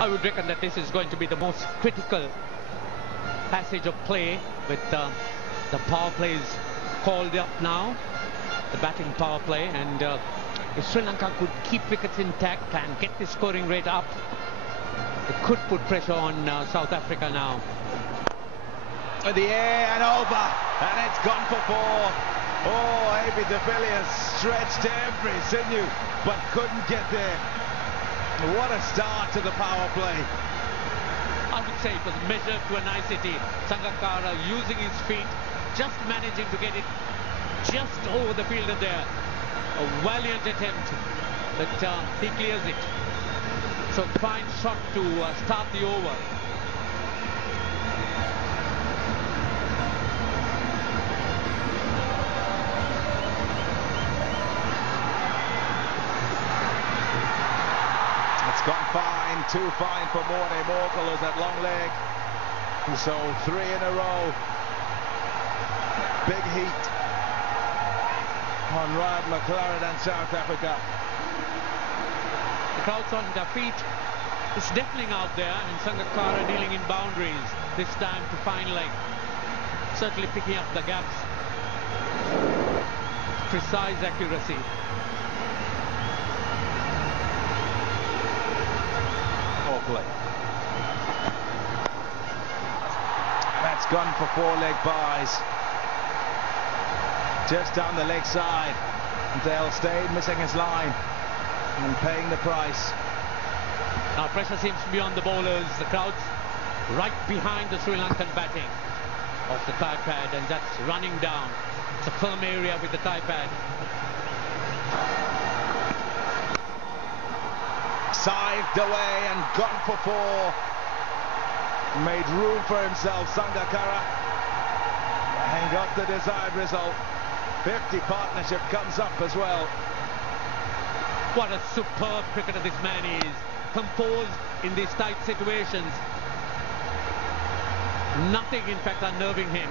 I would reckon that this is going to be the most critical passage of play with the power plays called up now, the batting power play, and if Sri Lanka could keep wickets intact and get the scoring rate up, it could put pressure on South Africa now. In the air and over, and it's gone for four. Oh, AB de Villiers stretched every sinew, but couldn't get there. What a start to the power play. I would say it was measured to a nicety. Sangakkara using his feet, just managing to get it just over the fielder there. A valiant attempt, but he clears it. So fine shot to start the over. It's gone fine, too fine for Morne Morkel as that long leg. So 3 in a row. Big heat on Ryan McLaren and South Africa. The crowd's on their feet. It's deafening out there, and Sangakkara dealing in boundaries, this time to fine leg. Certainly picking up the gaps. Precise accuracy. Play. That's gone for 4-leg buys. Just down the leg side. Dale Steyn missing his line and paying the price. Now pressure seems to be on the bowlers. The crowd's right behind the Sri Lankan batting off the thigh pad, and that's running down. It's a firm area with the thigh pad. Sived away and gone for 4. Made room for himself, Sangakkara, and got the desired result. 50 partnership comes up as well. What a superb cricketer this man is. Composed in these tight situations. Nothing, in fact, unnerving him.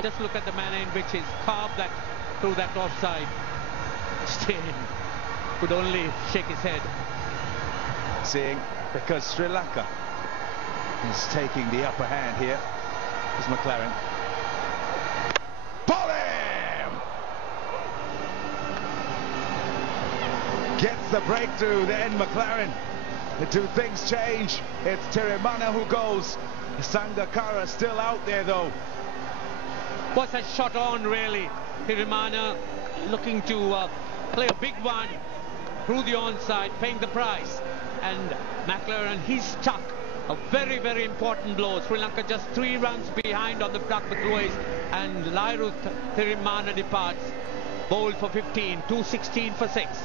Just look at the manner in which he's carved that through that offside. Steyn could only shake his head. Seeing, because Sri Lanka is taking the upper hand here, is McLaren. Ball him! Gets the breakthrough then, McLaren. The two things change. It's Tirimana who goes. Sangakkara still out there though. What's that shot on, really? Tirimana looking to play a big one through the onside, paying the price. And McLaren, he's stuck. A very, very important blow. Sri Lanka just 3 runs behind on the clock with Lewis, and Lairuth Tirimana departs. Bowled for 15, 216 for 6.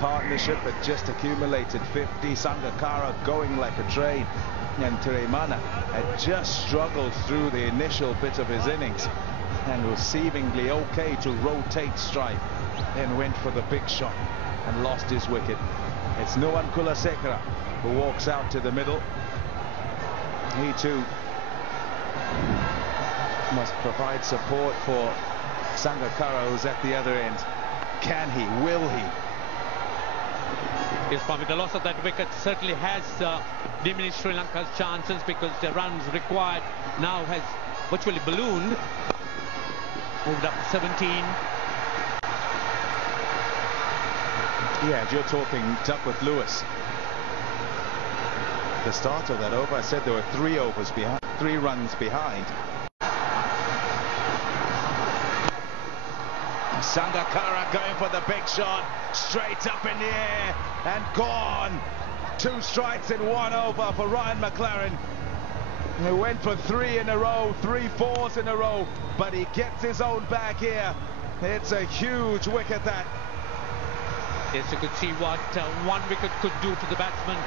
Partnership had just accumulated 50. Sangakkara going like a train, and Tirimana had just struggled through the initial bit of his innings and was seemingly okay to rotate strike, then went for the big shot and lost his wicket. It's Nuwan Kulasekara who walks out to the middle. He too must provide support for Sangakkara, who's at the other end. Can he? Will he? Yes, with the loss of that wicket certainly has diminished Sri Lanka's chances, because the runs required now has virtually ballooned. Moved up 17. Yeah, you're talking Duckworth Lewis. The start of that over, I said there were 3 overs behind, 3 runs behind. Sangakkara going for the big shot, straight up in the air and gone. 2 strikes in 1 over for Ryan McLaren. He went for 3 in a row, 3 fours in a row, but he gets his own back here. It's a huge wicket, that. Yes, you could see what 1 wicket could do to the batsman.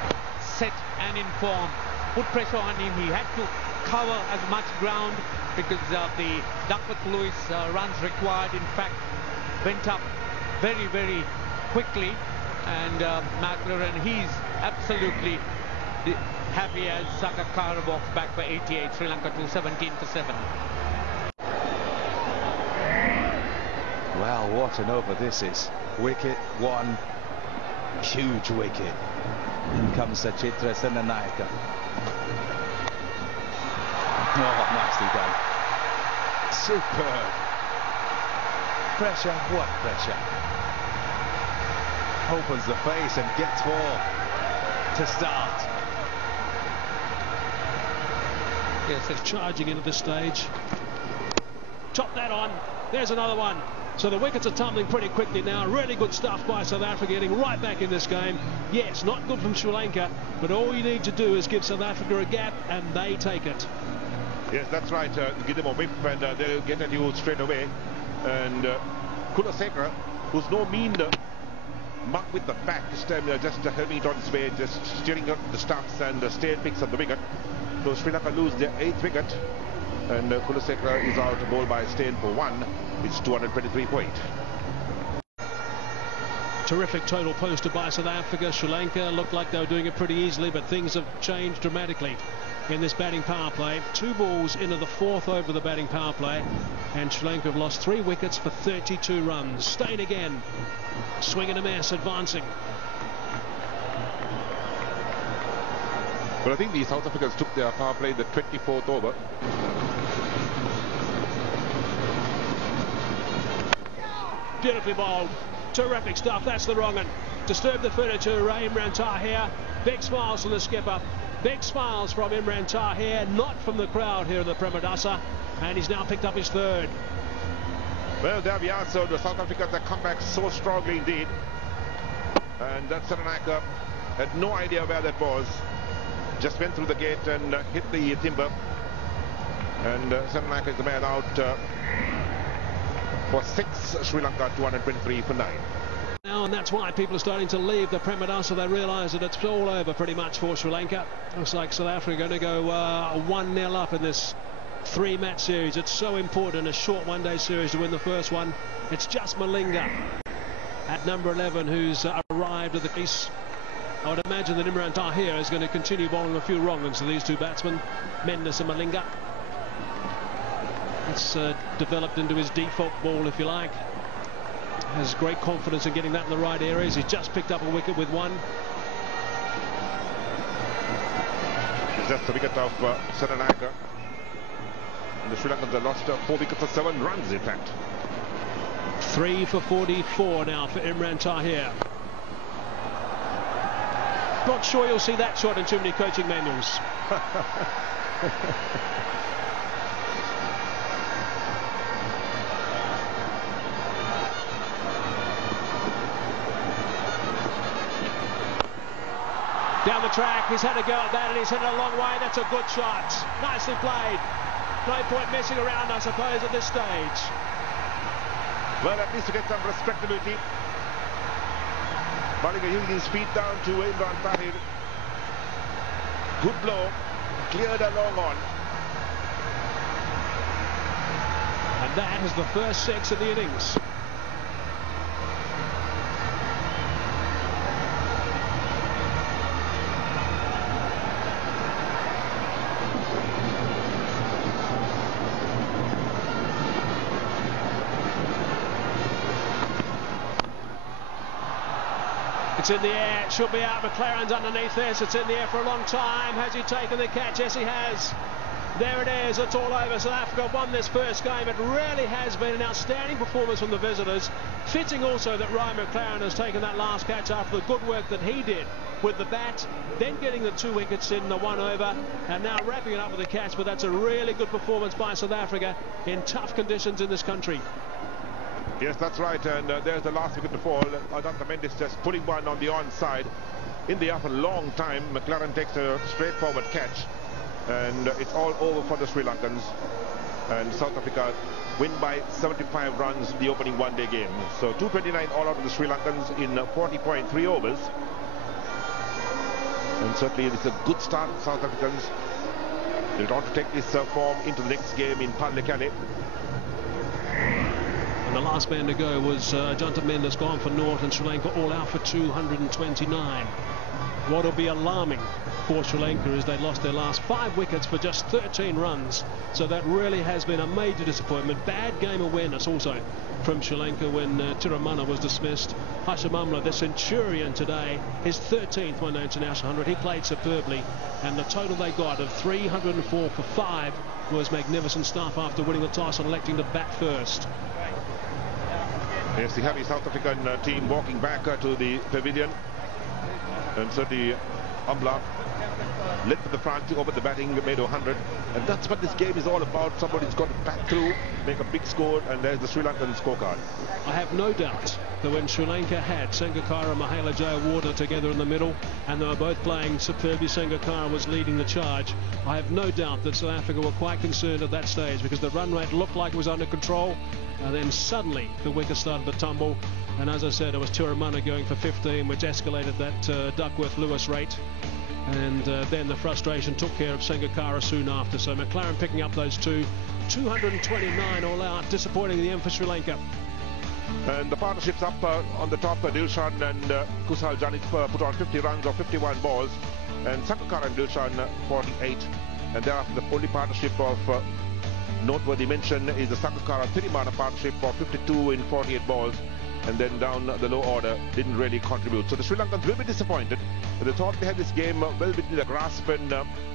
Set and in form. Put pressure on him. He had to cover as much ground because the Duckworth Lewis runs required, in fact, went up very, very quickly. And McLaren, he's absolutely happy as Sangakkara walks back for 88. Sri Lanka 217 for 7. Wow, what an over this is. Wicket 1, huge wicket. In comes Sachitra Senanayake. Oh, nicely done. Superb. Pressure, what pressure? Opens the face and gets 4 to start. Yes, it's charging into this stage. Chop that on. There's another one. So the wickets are tumbling pretty quickly now. Really good stuff by South Africa, getting right back in this game. Yes, not good from Sri Lanka, but all you need to do is give South Africa a gap and they take it. Yes, that's right. Give them a whip and they'll get at you straight away. And Kulasekara, who's no mean monk with the bat, this time just helping it on its way, just steering up the stumps and staying picks up the wicket. So Sri Lanka lose their 8th wicket. And Kulasekara is out bowled by Steyn for 1. It's 223 for 8. Terrific total posted by South Africa. Sri Lanka looked like they were doing it pretty easily, but things have changed dramatically in this batting power play. 2 balls into the 4th over the batting power play, and Sri Lanka have lost 3 wickets for 32 runs. Steyn again, swing and a miss, advancing. But I think the South Africans took their power play the 24th over. Beautifully bowled. Terrific stuff. That's the wrong one. Disturbed the furniture. Imran Tahir. Big smiles from the skipper. Big smiles from Imran Tahir. Not from the crowd here in the Premadasa. And he's now picked up his 3rd. Well, there we are. So the South Africans have come back so strongly indeed. And that Senanayake had no idea where that was. Just went through the gate and hit the timber. And Senanayake is the man out for 6. Sri Lanka 223 for 9. Now, and that's why people are starting to leave the Premadasa. They realise that it's all over pretty much for Sri Lanka. Looks like South Africa are going to go 1-0 up in this 3-match series. It's so important, a short one-day series, to win the first one. It's just Malinga at number 11 who's arrived at the crease. I would imagine that Imran Tahir is going to continue bowling a few wrong ones to these 2 batsmen, Mendes and Malinga. It's developed into his default ball, if you like. Has great confidence in getting that in the right areas. He's just picked up a wicket with 1. That's the wicket of Senanayake. And the Sri Lankans have lost 4 wickets for 7 runs, in fact. 3 for 44 now for Imran Tahir. Not sure you'll see that shot in too many coaching manuals. Down the track, he's had a go at that and he's hit it a long way. That's a good shot. Nicely played. No point messing around, I suppose, at this stage. Well, at least to get some respectability. Malinga using his feet down to Imran Tahir. Good blow. Cleared a long on. And that is the first 6 of the innings. It's in the air, it should be out. McLaren's underneath this. It's in the air for a long time. Has he taken the catch? Yes, he has. There it is, it's all over. South Africa won this first game. It really has been an outstanding performance from the visitors. Fitting also that Ryan McLaren has taken that last catch after the good work that he did with the bat, then getting the 2 wickets in the 1 over, and now wrapping it up with a catch. But that's a really good performance by South Africa in tough conditions in this country. Yes, that's right, and there's the last wicket to fall. Adanta Mendes just putting one on the onside. In the up a long time, McLaren takes a straightforward catch, and it's all over for the Sri Lankans. And South Africa win by 75 runs in the opening one-day game. So 229 all out of the Sri Lankans in 40.3 overs. And certainly it's a good start for South Africans. They want to take this form into the next game in Pallekele. And the last man to go was Adanta Mendes, gone for naught, and Sri Lanka all out for 229. What will be alarming for Sri Lanka is they lost their last 5 wickets for just 13 runs. So that really has been a major disappointment. Bad game awareness also from Sri Lanka when Tiramana was dismissed. Hashim Amla, the centurion today, his 13th one-day international 100. He played superbly, and the total they got of 304 for 5 was magnificent stuff after winning the toss and electing to bat first. Yes, the heavy South African team walking back to the pavilion, and so the Amla led to the front to open the batting, made 100, and that's what this game is all about. Somebody's got to bat through, make a big score, and there's the Sri Lankan scorecard. I have no doubt that when Sri Lanka had Sangakkara and Mahela Jayawardene together in the middle, and they were both playing superbly, Sangakkara was leading the charge, I have no doubt that South Africa were quite concerned at that stage, because the run rate looked like it was under control, and then suddenly the wickets started to tumble, and as I said, it was Tiramana going for 15, which escalated that Duckworth-Lewis rate. And then the frustration took care of Sangakkara soon after. So McLaren picking up those two. 229 all out, disappointing the end for Sri Lanka. And the partnerships up on the top, Dilshan and Kusal Janit put on 50 runs or 51 balls, and Sangakkara and Dilshan 48. And thereafter the only partnership of noteworthy mention is the Sangakkara-Tirimana partnership for 52 in 48 balls. And then down the low order didn't really contribute. So the Sri Lankans will be disappointed. They thought they had this game well within the grasp, and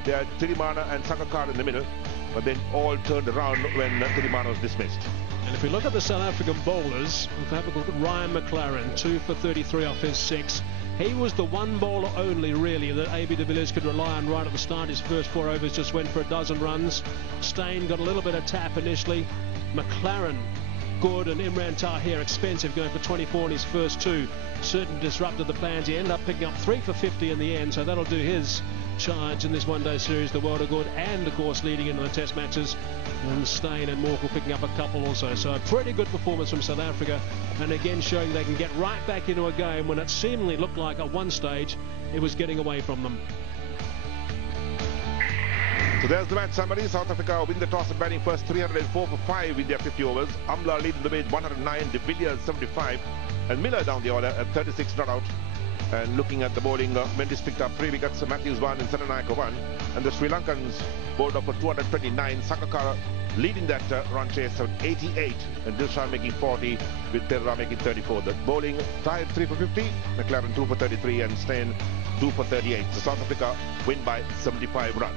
they had Tirimana and Sangakkara in the middle, but then all turned around when Tirimana was dismissed. And if we look at the South African bowlers, we'll have a look at Ryan McLaren, 2 for 33 off his 6. He was the one bowler only, really, that AB de Villiers could rely on right at the start. His first 4 overs just went for a dozen runs. Steyn got a little bit of tap initially. McLaren good, and Imran Tahir expensive, going for 24 in his first 2. Certainly disrupted the plans. He ended up picking up 3 for 50 in the end, so that'll do his charge in this one-day series, the world of good, and of course leading into the test matches. And Steyn and Morkel picking up a couple also. So a pretty good performance from South Africa, and again showing they can get right back into a game when it seemingly looked like at one stage it was getting away from them. So there's the match summary. South Africa win the toss and batting first, 304 for 5 in their 50 overs. Amla leading the way 109, de Villiers 75, and Miller down the order at 36 not out. And looking at the bowling, Mendes picked up 3 wickets, Matthews 1 and Senanayake 1. And the Sri Lankans bowled up for 229. Sangakkara leading that run chase at 88, and Dilshan making 40, with Terra making 34. The bowling tied 3 for 50, McLaren 2 for 33, and Steyn 2 for 38. So South Africa win by 75 runs.